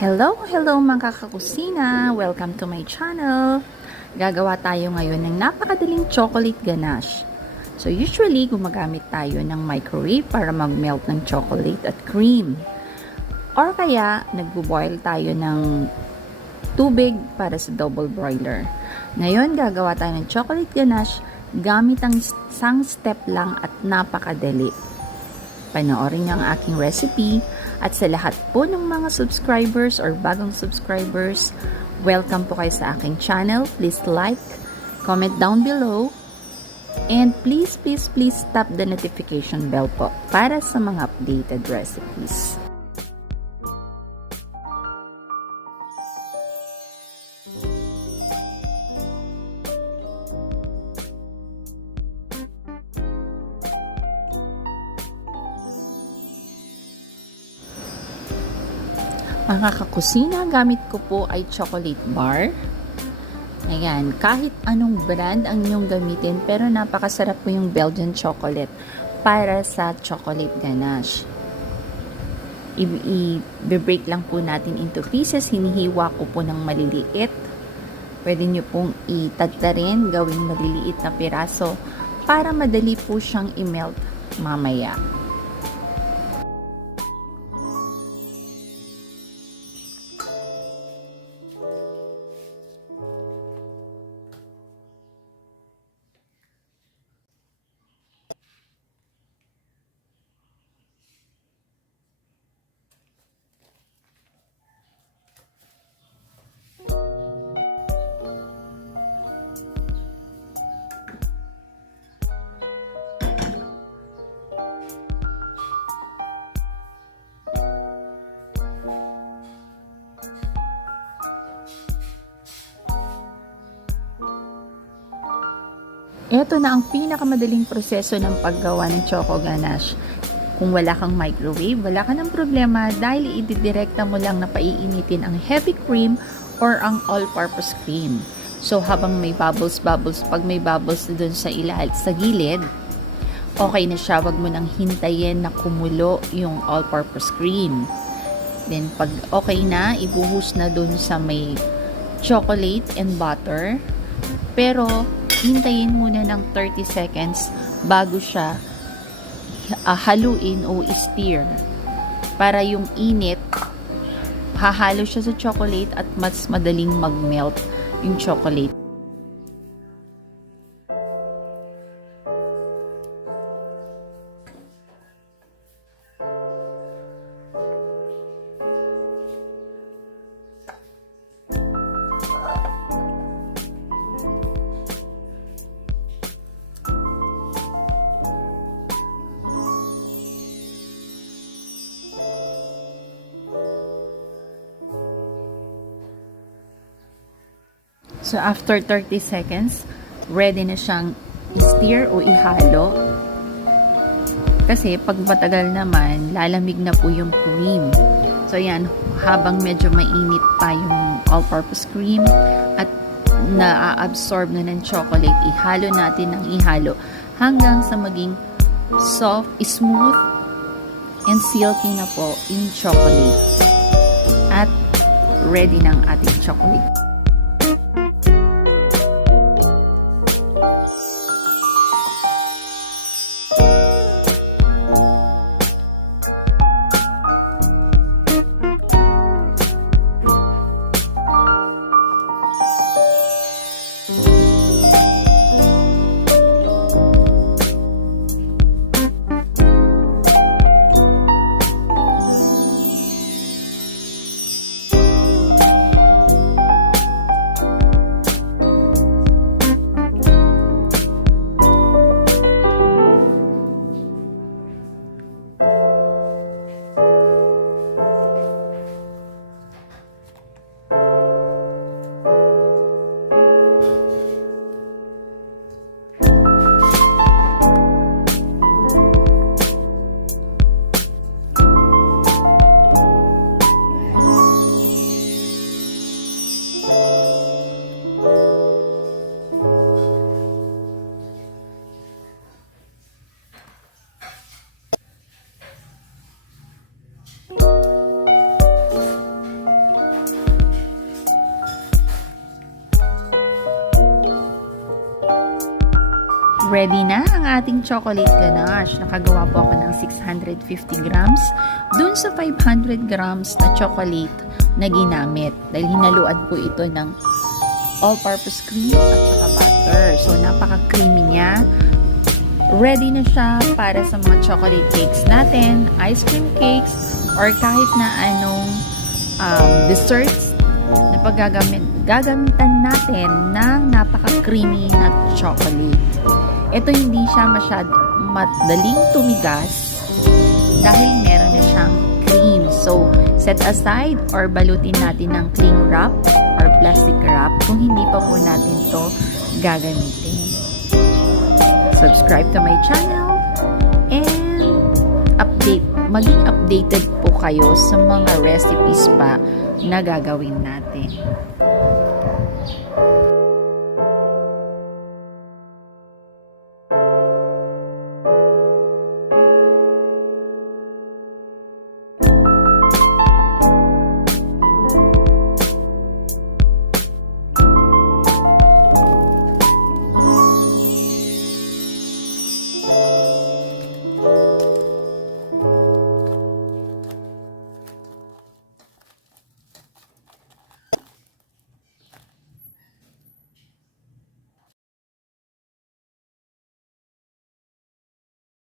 Hello mga kakusina! Welcome to my channel! Gagawa tayo ngayon ng napakadaling chocolate ganache. So usually, gumagamit tayo ng microwave para mag-melt ng chocolate at cream. Or kaya, nagbo-boil tayo ng tubig para sa double broiler. Ngayon, gagawa tayo ng chocolate ganache gamit ang isang step lang at napakadali. Panoorin niyo ang aking recipe. At sa lahat po ng mga subscribers or bagong subscribers, welcome po kayo sa aking channel. Please like, comment down below, and please tap the notification bell po para sa mga updated recipes. Mga kakusina, gamit ko po ay chocolate bar. Ayan, kahit anong brand ang inyong gamitin, pero napakasarap po yung Belgian chocolate para sa chocolate ganache. I-break lang po natin into pieces. Hinihiwa ko po ng maliliit. Pwede nyo pong itagda rin, gawing maliliit na piraso para madali po siyang i-melt mamaya. Ito na ang pinakamadaling proseso ng paggawa ng choco ganache. Kung wala kang microwave, wala ka ng problema dahil ididirekta mo lang na paiinitin ang heavy cream or ang all-purpose cream. So habang may bubbles, pag may bubbles dun sa sa gilid, okay na siya. Wag mo nang hintayin na kumulo yung all-purpose cream. Then pag okay na, ibuhos na dun sa may chocolate and butter. Pero hintayin muna ng 30 seconds bago siya haluin o stir. Para yung init, hahalo siya sa chocolate at mas madaling mag-melt yung chocolate. So, after 30 seconds, ready na siyang i-stir o ihalo. Kasi, pag matagal naman, lalamig na po yung cream. So, yan, habang medyo mainit pa yung all-purpose cream at na-absorb na ng chocolate, ihalo natin ng ihalo hanggang sa maging soft, smooth, and silky na po yung chocolate. At ready ng ating chocolate. Ready na ang ating chocolate ganache. Nakagawa po ako ng 650 grams dun sa 500 grams na chocolate na ginamit. Dahil hinaluan po ito ng all-purpose cream at saka butter. So, napaka-creamy niya. Ready na siya para sa mga chocolate cakes natin, ice cream cakes, or kahit na anong desserts na gagamitan natin ng napaka-creamy na chocolate. Ito hindi siya madaling tumigas dahil meron na siyang cream. So, set aside or balutin natin ng cling wrap or plastic wrap kung hindi pa po natin to gagamitin. Subscribe to my channel and maging updated po kayo sa mga recipes pa na gagawin natin.